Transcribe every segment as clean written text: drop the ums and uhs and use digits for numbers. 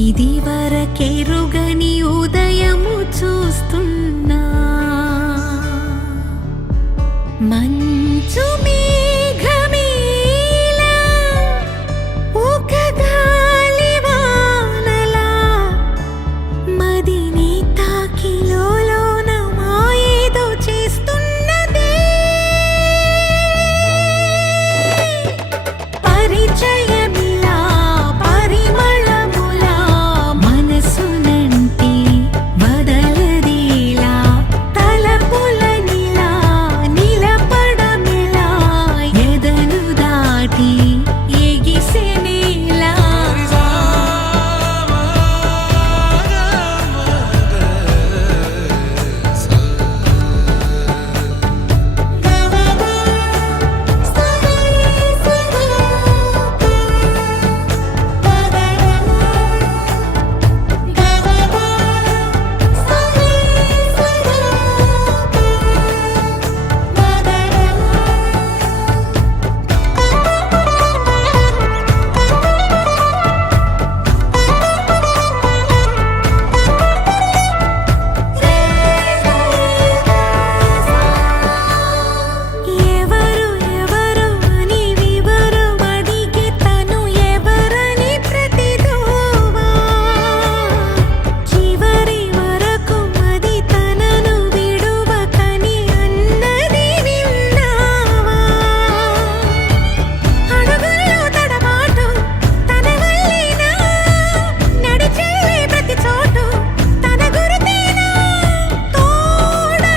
ఇది వరకెరుగని ఉదయము చూస్తున్నా మంచు మేఘమేలా ఒక గాలివానలా మదిని తాకిలోన మాయేదో చేస్తున్నదే పరిచయమిలా పరిమళములా మనసునంటి వదలదేలా తలపులనిలా నిలపడమిలా ఎదను దాటి ఎగిసెనేలా ఎవరు ఎవరు అని వివరం అడిగే తను ఎవరని ప్రతిదోవా చివరి వరకు అది తనను విడువకని అన్నది విన్నావా అడుగుల్లో తడబాటు తన వల్లేనా నడిచే ప్రతి చోటు తన గురుతేనా తోడైనా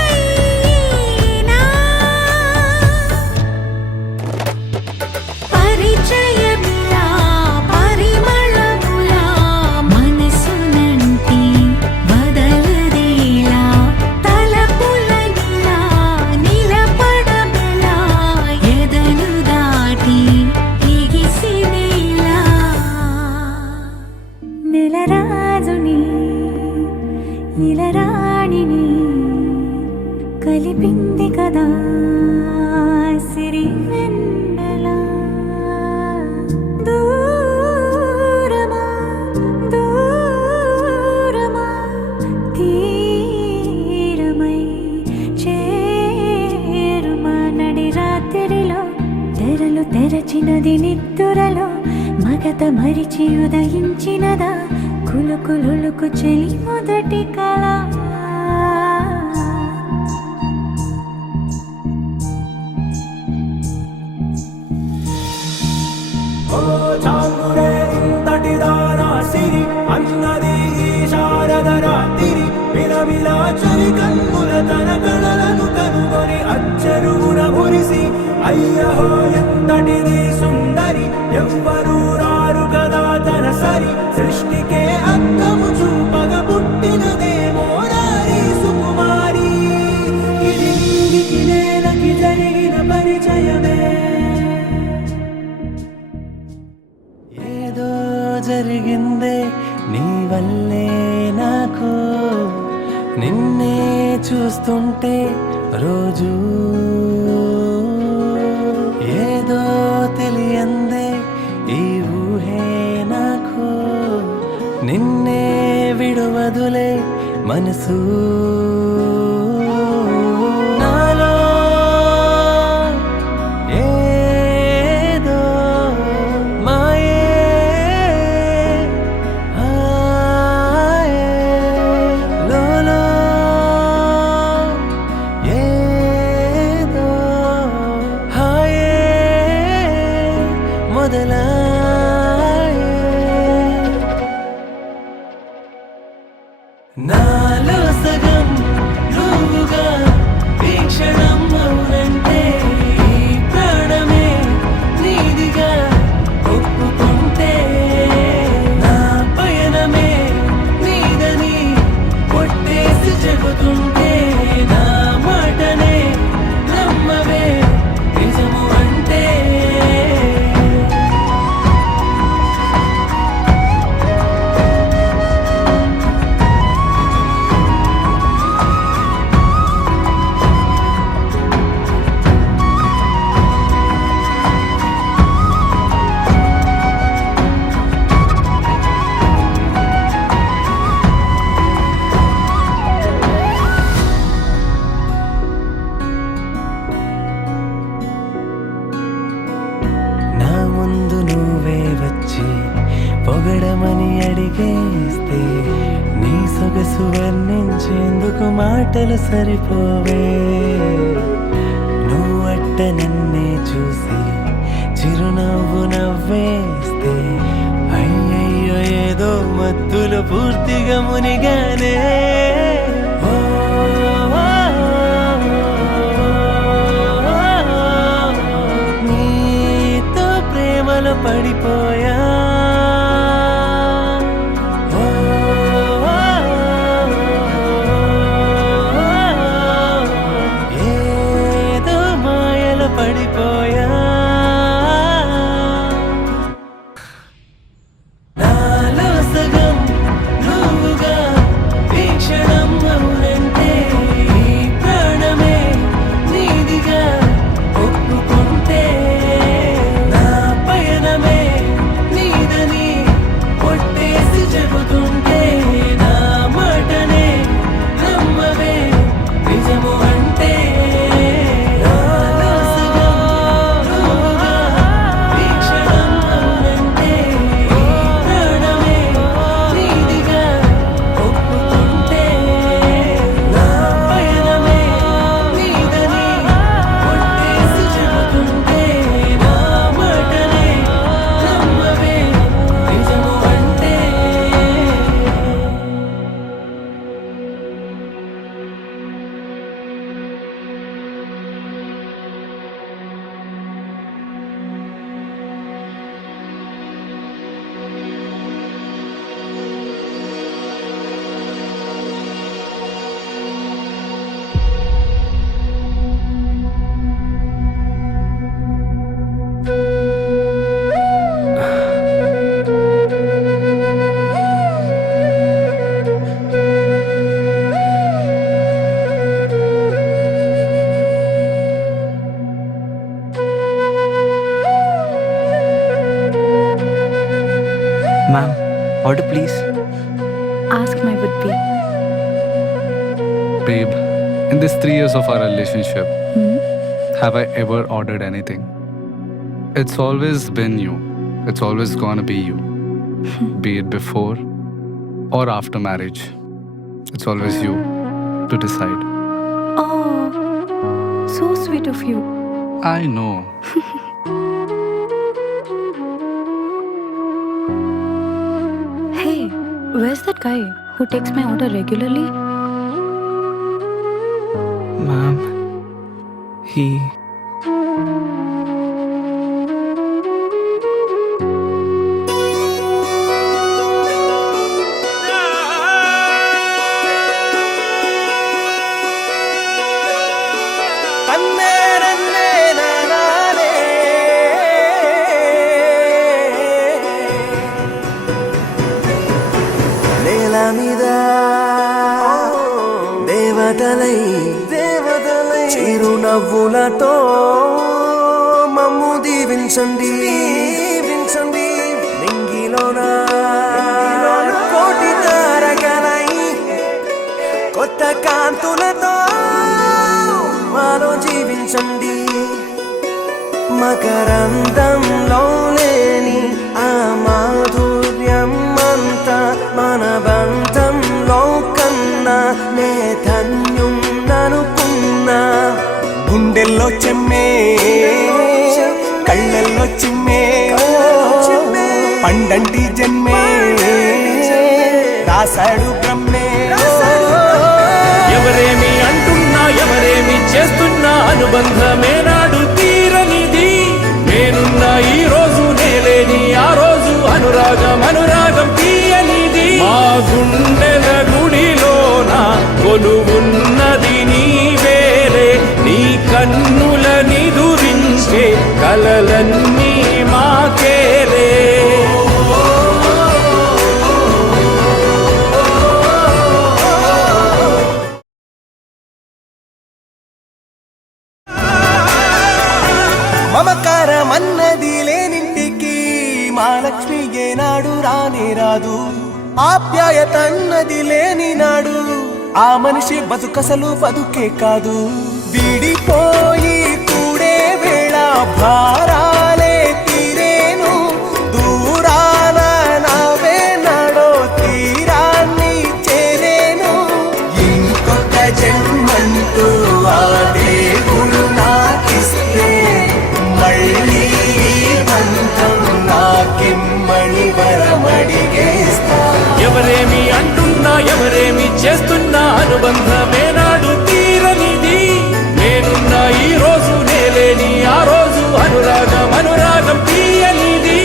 పరిచయమిలా పరిమళములా మనసునంటి వదలదేలా తలపులనిలా నిలపడమెలా ఎదను దాటి ఎగిసినేలా నెలరాజుని ఇలరాణిని కలిపింది కదా సిరి వెన్నెల దూరమా దూరమా తీరమై చేరుమా నడి రాత్రిలో తెరలు తెరచినది నిద్దురలో మగత మరిచి ఉదయించినదా కులుకులుకు చెలి మొదటి కళ ఓ చాంగురే ఇంతటిదానా సిరి అన్నది ఈ శారద రాత్రి విలవిలా చలి కన్నుల తన కళలను కనుగొని అచ్చరుగున మురిసి అయ్యహో ఎంతటిది సుందరి ఎవ్వరూ రారు కదా తన సరి సృష్టికే అద్దము చూపగ పుట్టినదేమో నారీ సుకుమారి ఇది నీకి నేలకి జరిగిన పరిచయమే ఏదో జరిగిందే నీ వల్లే నాకు నిన్నే చూస్తుంటే రోజు ఏదో తెలియందే ఈ ఊహే నాకు నిన్నే విడువదులే మనసు నాలో ఏదో మాయే ఆయే లోలో ఏదో హాయే మొదలాయే నాలో సగం అని అడిగేస్తే నీ సొగసు వర్ణించేందుకు మాటలు సరిపోవే. నువ్వట్ట నిన్నే చూసి చిరునవ్వు నవ్వేస్తే అయ్యయ్యో ఏదో మత్తులు పూర్తిగా మునిగానే. ఓ, నీతో ప్రేమలో పడిపోయా. ఏదో మాయలో పడిపోయా. నాలో సగం నువ్వుగా వీక్షణం అవునంటే ఈ ప్రాణమే నీదిగా ఒప్పుకుంటే నా పయనమే నీదని కొట్టేసి చెబుతుంటే నా మాటనే నమ్మవే నిజము అంటే. నాలో సగం నువ్వుగా వీక్షణం అవునంటే ఈ ప్రాణమే నీదిగా ఒప్పుకుంటే నా పయనమే నీదని కొట్టేసి చెబుతుంటే నా మాటనే నమ్మవే నిజము అంటే. Ma'am, order please. Ask my would-be. Babe, in these 3 years of our relationship, have I ever ordered anything? It's always been you. It's always gonna be you. Be it before or after marriage. It's always you to decide. Oh, so sweet of you. I know. Hey, where's that guy who takes my order regularly? Ma'am, he... తన్నే నన్నే నానాలే. నేల మీద దేవతలై చిరునవ్వులతో మమ్ము దీవించండి. నింగిలోన కోటి తారకలై కొత్త కాంతులతో మాలో జీవించండి. మకరందంలో లేని ఆ మాధుర్యం అంతా మన బంధంలో కన్నా నే ధన్యున్ననుకున్నా. గుండెల్లో చెమ్మే కళ్ళల్లో చిమ్మే పండంటి జన్మే రాశాడు బ్రహ్మే. ఎవరేమి అంటున్నా ఎవరేమి చేస్తున్నా అనుబంధమే నాడు తీరనిది. నేనున్న ఈ రోజు నేలేని ఆ రోజు అనురాగం అనురాగం తీయనిది. మా గుండెల గుడిలోన కొలువున్నది నీవేలే. నీ కన్నుల నిదురించే కలలన్నీ మాకేలే. మమకారమన్నది లేనింటికి మహాలక్ష్మి ఏనాడు రానే రాదు. ఆప్యాయతన్నది లేని నాడు ఆ మనిషి బతుకసలు బతుకే కాదు. విడిపోయి కూడే వేళ భారాలే తీరేను. దూరాన నవ్వే నా ఎవరేమి చేస్తున్నా అనుబంధమే నాడు తీరనిది నేనున్న ఈ రోజు నేలేని ఆ రోజు అనురాగం అనురాగం తీయనిది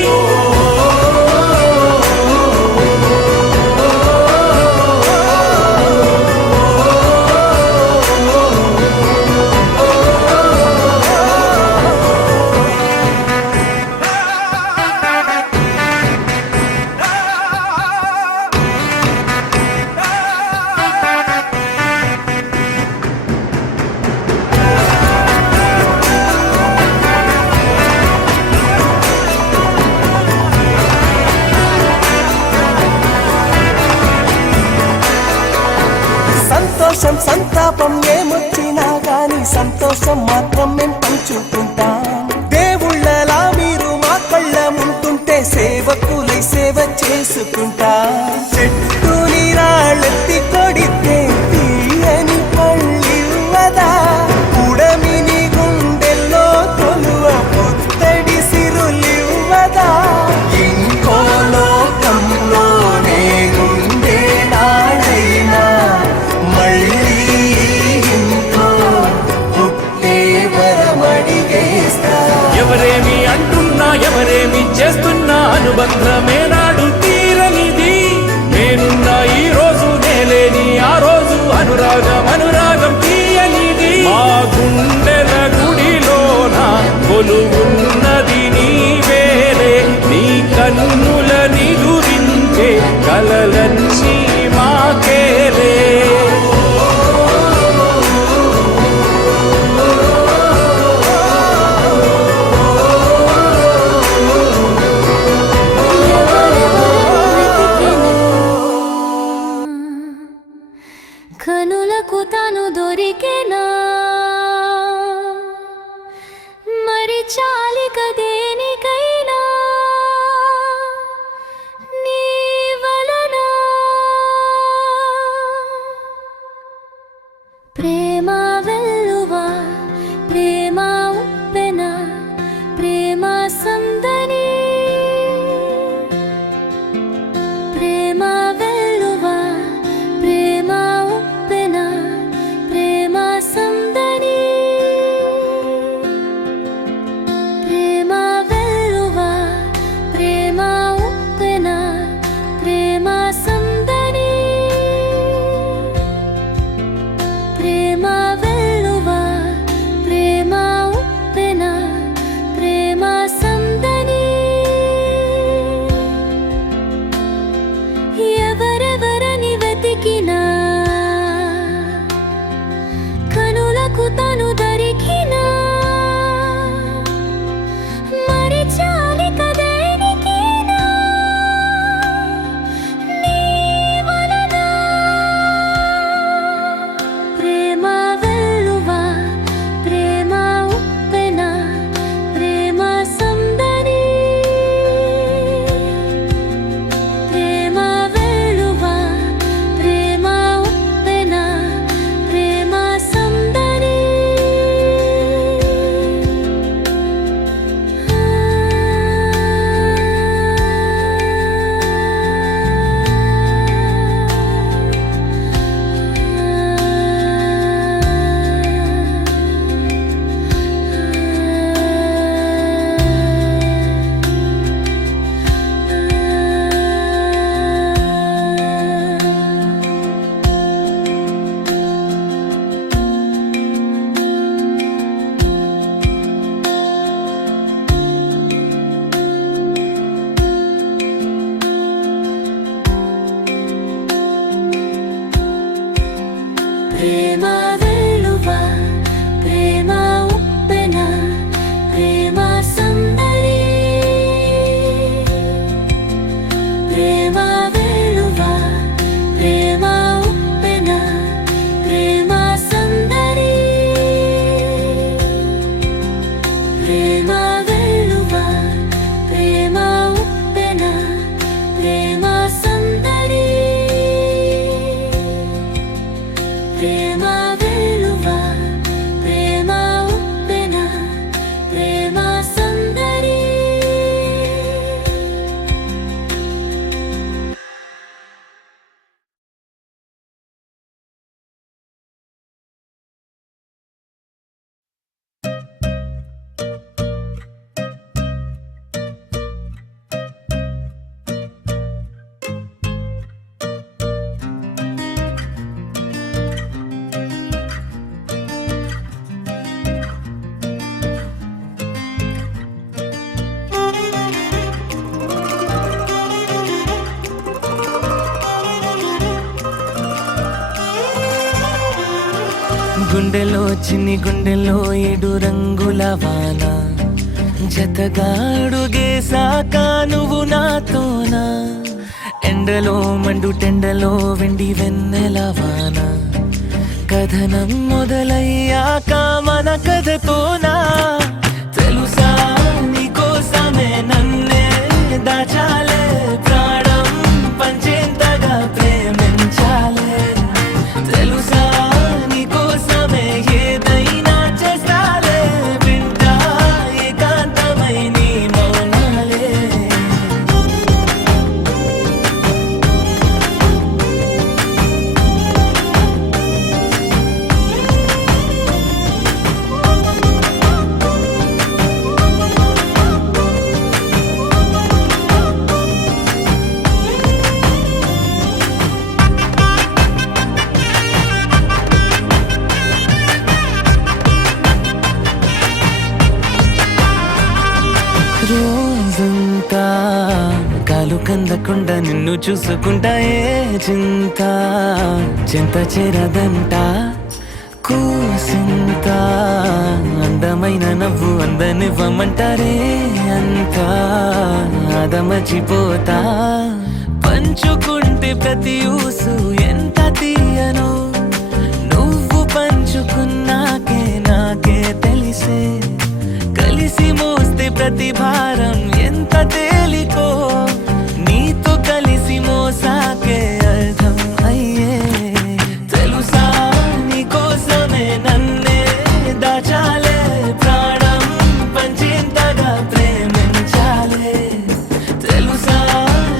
సంతోషం సంతాపం ఏమొచ్చినా గాని సంతోషం మాత్రం మేం పంచుకుంటాం దేవుళ్ళలా మీరు మా కళ్ళ ముంటుంటే సేవకులై సేవ చేసుకుంటా చెట్టు నీరాళ్ళెత్తి కొడితే తీయని పళ్ళివ్వదా ఉడమిని గుండెల్లో తొలువ పొత్తడి సిరులివ్వదా ఇంకో లోకంలో నేనుండే నాడైనా మళ్ళీ ఇంకో పుట్టే వరమడిగేస్తా ఎవరేమి అంటున్నా ఎవరేమి చేస్తున్నా అనుబంధమే నాడు తీరనిది నేనున్న ఈ రోజు నేలేని ఆ రోజు అనురాగం అనురాగం తీయనిది మా గుండెల గుడిలోన కొలువున్నది నీవేలే నీ కన్నుల నిదురించే కలలన్నీ మాకేలే కనులకు తాను దొరికెనా మరి చాలిక దేనికైనా నీ వలన గుండెలో చిన్ని గుండెలో 7 రంగుల వాన జతగా అడుగేశాక నువ్వు నాతోనా ఎండలో మండు టెండలో వెండి వెన్నెల వాన కథనం మొదలయ్యాక మన కథతోనా తెలుసా నీకోసమే నన్నే దాచాలే ప్రాణం పంచేంతగా ప్రేమించాలే తెలుసా నీకోసమే ఏదైనా చేస్తాలే వింటా ఏకాంతమై నీ మౌనాలే రోజంతా కాలు కందకుండా నిన్ను చూసుకుంటా ఏ చింత చింత చేరదంట కూసింత అందమైన నవ్వు అందనివ్వమంటారే అంతా అదమచిపోతా పంచుకుంటే ప్రతి ఊసు ఎంత తీయనో నువ్వు పంచుకున్నాకే నాకే తెలిసే కలిసి మోస్తే ప్రతి భారం ఎంత తేలికో నీతో కలిసి మోసాకే అర్థం అయ్యే తెలుసా నీకోసమే నన్నే దాచాలే ప్రాణం పంచేంతగా ప్రేమించాలే తెలుసా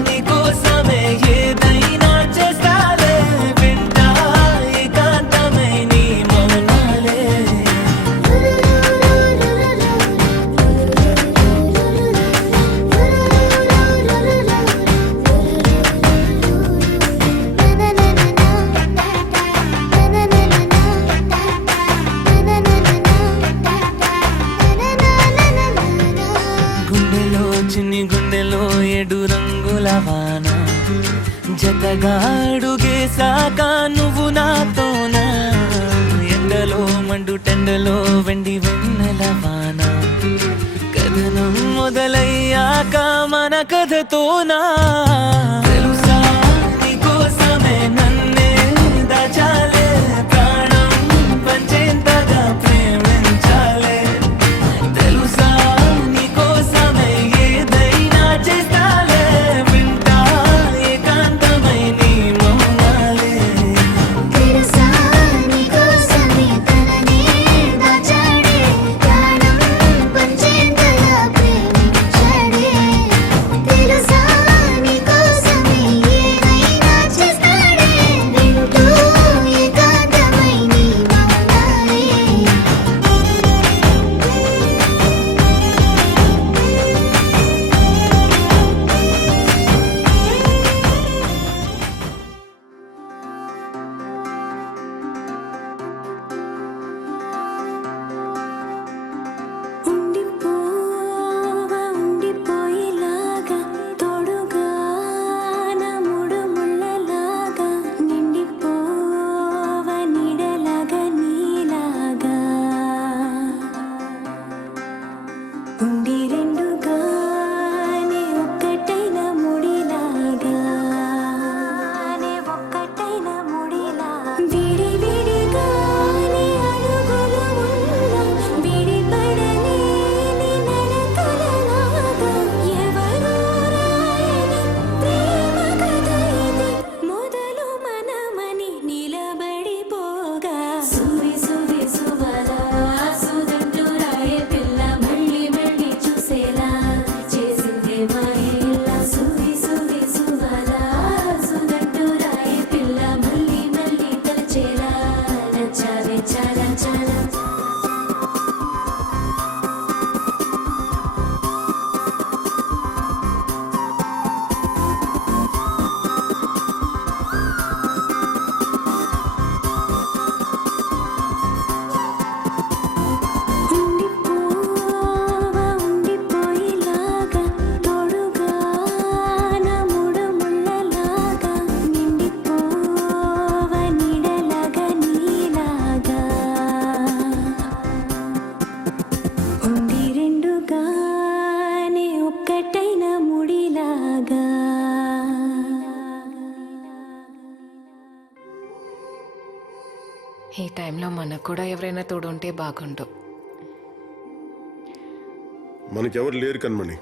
నీకోసమే ఏదైనా చేస్తాలే వింటా ఏకాంతమై నీ మౌనాలే గుండెలో చిన్ని గుండెలో 7 రంగుల వాన జతగా అడుగేశాక నువ్వు నాతోనా ఎండలో మండు టెండలో వెండి వెన్నెల వాన కథనం మొదలయ్యాక మన కథతోనా తెలుసా నీకోసమే నన్నే దాచాలే ప్రాణం పంచేంతగా ప్రేమించాలే తెలుసా నీకోసమే ఏదైనా చేస్తాలే వింటా ఏకాంతమై నీ మౌనాలే తెలుసా నీకోసమే తననే దాచాడే ప్రాణం పంచేంతగా ప్రేమించాడే తెలుసా నీకోసమే ఈ టైంలో మనకు కూడా ఎవరైనా తోడుంటే బాగుండు. మనకెవరు లేరు కన్మణి.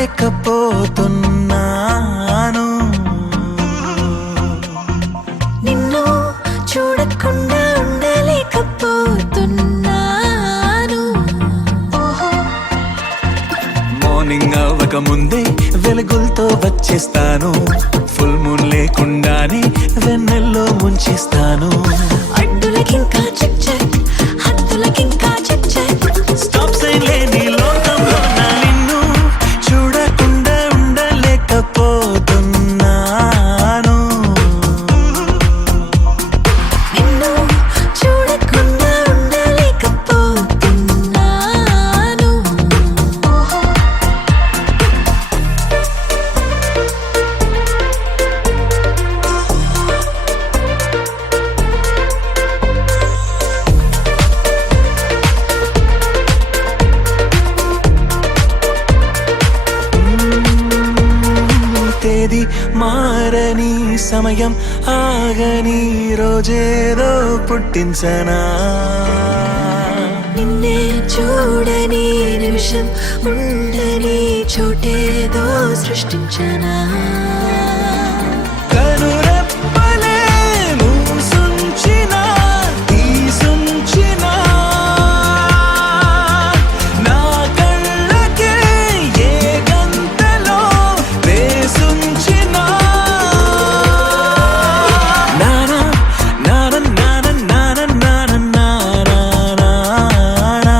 ఉండలేకపోతున్నాను నిన్ను చూడకుండా ఉండలేకపోతున్నాను మార్నింగ్ అవ్వక ముందే వెలుగులతో వచ్చేస్తాను ఫుల్ మూన్ లేకుండానే వెన్నెల్లో ముంచేస్తాను అడ్డులకింకా చెక్ చెక్ హద్దులకింకా చెక్ చెక్ స్టాప్ సైన్ లేని లోకంలో నా నిన్ను చూడకుండా ఉండలేకపోతున్నాను నిన్ను చూడకుండా ఉండలేకపోతున్నాను తేదీ మారని సమయం ఆగని రోజేదో పుట్టించనా నిన్నే చూడని నిమిషం ఉండని చోటేదో సృష్టించనా కనురెప్పలే మూసుంచిన తీసుంచిన నా కళ్ళకే ఏ గంటలో వేసుంచిన నానా నానా నానా నానా నానా నానా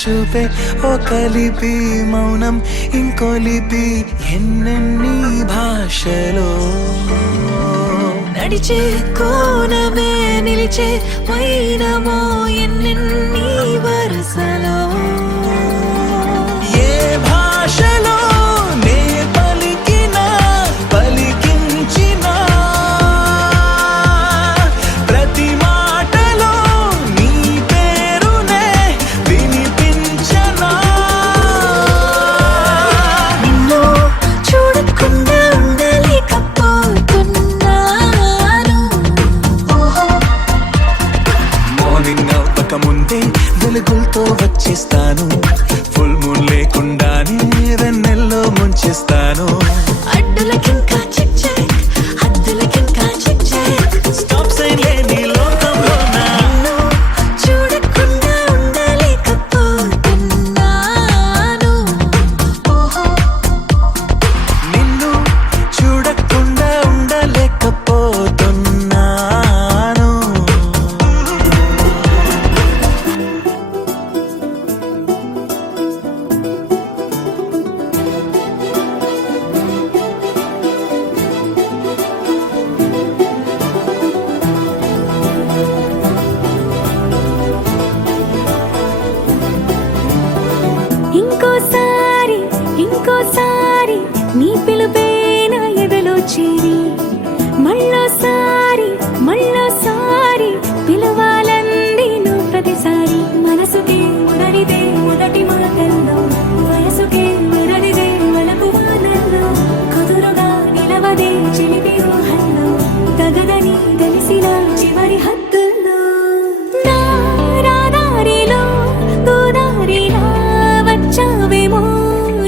చూపే ఒక లిపి మౌనం ఇంకో లిపి ఎన్నెన్ని భాషలో నడిచే కోనమే నిలిచే వైనమో ఎన్నెన్ని వరసలో ఏ భాషలో నే పలికినా పలికించినా ప్రతి మాటలో నీ పేరునే వినిపించనా నిన్ను చూడకుండా ఉండలేకపోతున్నాను మార్నింగ్ అవ్వక ముందే వెలుగులతో వచ్చేస్తాను ఫుల్ మూన్ లేకుండానే వెన్నెల్లో ముంచేస్తాను అడ్డులకింకా చెక్ చెక్ హద్దులకింకా చెక్ చెక్ స్టాప్ సైన్ లేని లోకంలో నా నిన్ను చూడకుండా ఉండలేకపోతున్నాను నిన్ను చూడకుండా ఉండలేకపోతున్నాను ఇంకోసారి ఇంకోసారి నీ పిలుపే నా ఎదలో చేరి మళ్ళోసారి మళ్ళోసారి పిలవాలంది నువ్వు ప్రతిసారి మనసుకే మొదటిదే మొదటి మాటల్లో వయసుకే మొదటిదే వలపు వానల్లో కుదురుగా నిలవదే చిలిపి ఊహల్లో తగదని తెలిసిన చివరి హద్దుల్లో నా రాదారిలో గోదారిలా వచ్చావేమో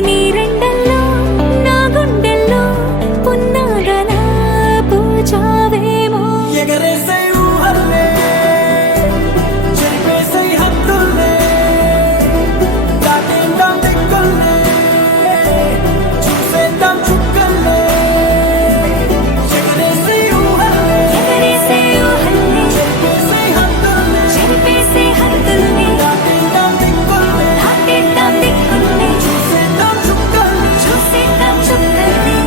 నీ రెండల్లో నా గుండెల్లో పున్నాగలా పూచావేమో ఎగరేసే ఊహల్లే చెరిపేసే హద్దుల్లే దాటేద్దాం దిక్కుల్లే చూసేద్దాం చుక్కల్లే ఎగరేసే ఊహల్లే ఎగరేసే ఊహల్లే చెరిపేసే హద్దుల్లే చెరిపేసే హద్దుల్ని దాటేద్దాం దిక్కుల్లే దాటేద్దాం దిక్కుల్ని చూసేద్దాం చుక్కల్లే చూసేద్దాం చుక్కల్ని